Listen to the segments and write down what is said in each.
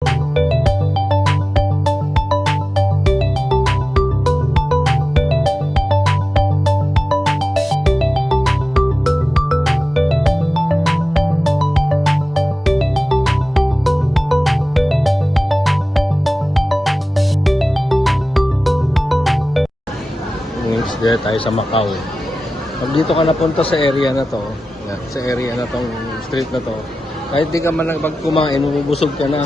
Dito tayo sa Macau. Pag dito ka napunta sa area na to, sa area na tong street na to, kahit di ka man magkumain, mabubusog ka na.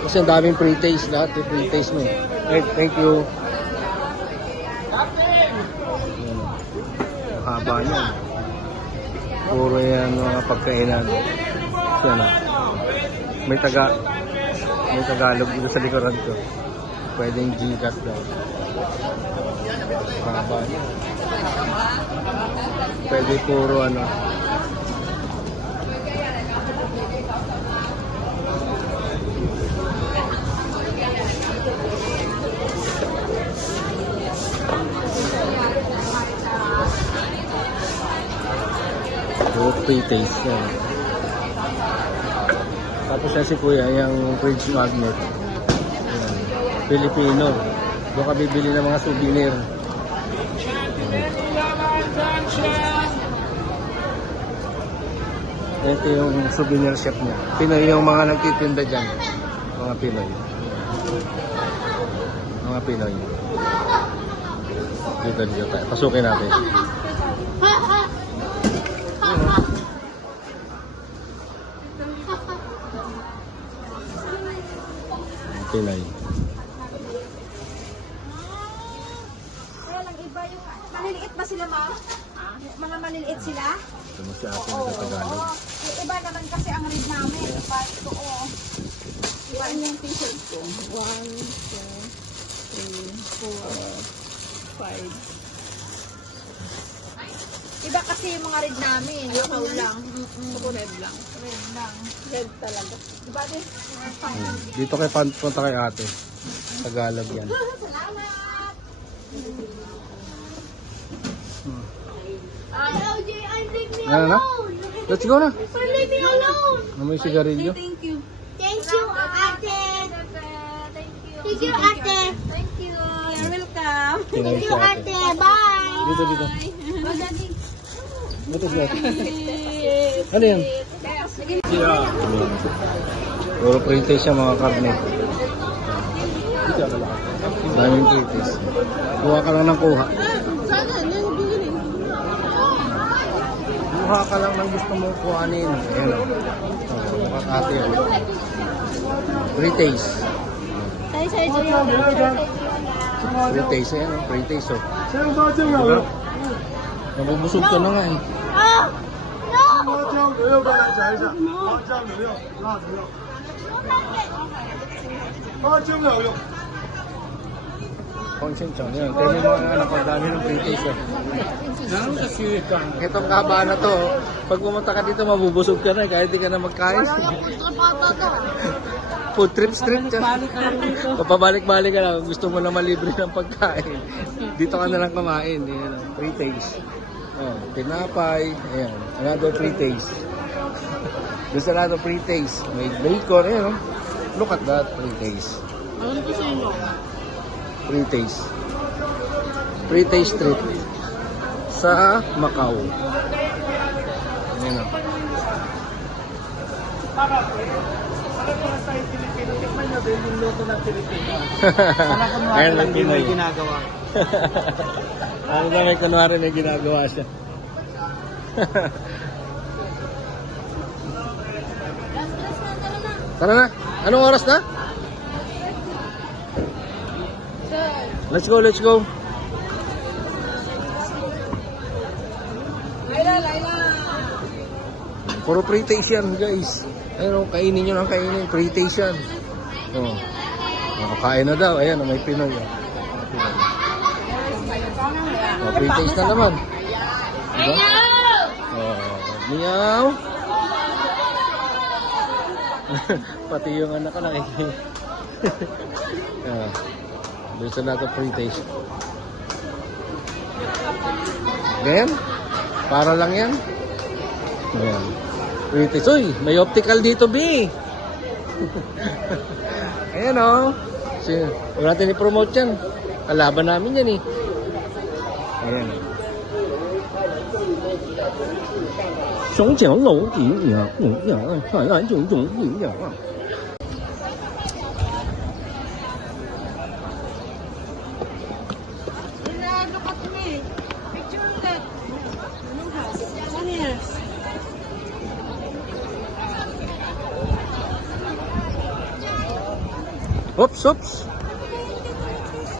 Kasi ang daming pre-taste, lahat yung pre-taste mo. Right, thank you. Haba niya. Puro yan mga pagkainan. Yan na. May Tagalog dito sa likuran ko. Pwedeng Gcash daw. Haba niya. Pwede puro ano. Puro pre-taste yan. Tapos yan si Kuya, yung fridge magnet. Ayan. Filipino. Doon ka bibili ng mga souvenir. Ito yung souvenir shop niya. Pinoy yung mga nagtitinda dyan. Mga Pinoy. Mga Pinoy. Dito tayo. Pasukin natin. Pinoy. Kaya lang iba yung maliliit ba sila, ma'am? Mga maliliit sila? Ito mo si ate na Tagalog. Yung iba naman kasi ang read namin. Oo. Iba yung t-shirt ko. 1, 2, 3, 4, 5. Iba kasi yung mga read namin. Ayaw lang. Red lang. Red lang. Red talaga. Diba din? Dito kay punta kay ate. Tagalog yan. Salamat! LJ, leave me Ano na? alone! Let's go na. Leave me alone! Amoy sigarilyo. Thank you. Thank you, ate. Thank you, ate. Thank you. You're welcome. Thank you, ate. Bye. Dito. Dito. Ano yan? Yeah. Puro pre-taste siya mga karne. Daming pre-taste. Kuha ka lang ng kuha. Kuha ka lang ng gusto mong kuhanin. Ayan o. Makakati o. Pre-taste. Pre-taste. Ayan o. Pre-taste o. Diba? Nabubusog ka na nga eh. Ah! No! 花椒牛肉，大家尝一下。花椒牛肉，辣牛肉。花椒牛肉。 Consent yan. Kaya yung mga anak ko, dami ng pre-taste eh. Itong kabaan na to, pag pumunta ka dito, mabubusog ka na kahit di ka na magkain. Food trip street ka. Papabalik-balik ka lang. Gusto mo na malibre ng pagkain. Dito ka na lang kumain. Pre-taste. Oh, tinapay. Ayan. Another pre-taste. There's another pre-taste. May bacon. Ayan. Look at that pre-taste. Pre-taste. Pre-taste street sa Macau. Ayan o. Ayan ang Pinoy. Ano na may kunwari na ginagawa siya. Tara na. Anong oras na? Let's go. Laila. Puro pre-taste yan, guys. Ayun, kainin nyo lang kainin. Pre-taste yan. Oh. Kain na daw. Ayan, may Pinoy. Oh, pre-taste na naman. Diba? Oh, meow. Pati yung anak ka nakikinig. There's a lot of pre-taste. Ganyan. Para lang yan. Ayan. Pre-taste. Uy, may optical dito, B. Ayan o. Huwag natin i-promote yan. Kalaban namin yan eh. Ayan. 熊角楼顶呀，看来种种营养啊。 Look at me. Picture that. Come here. Oops, oops.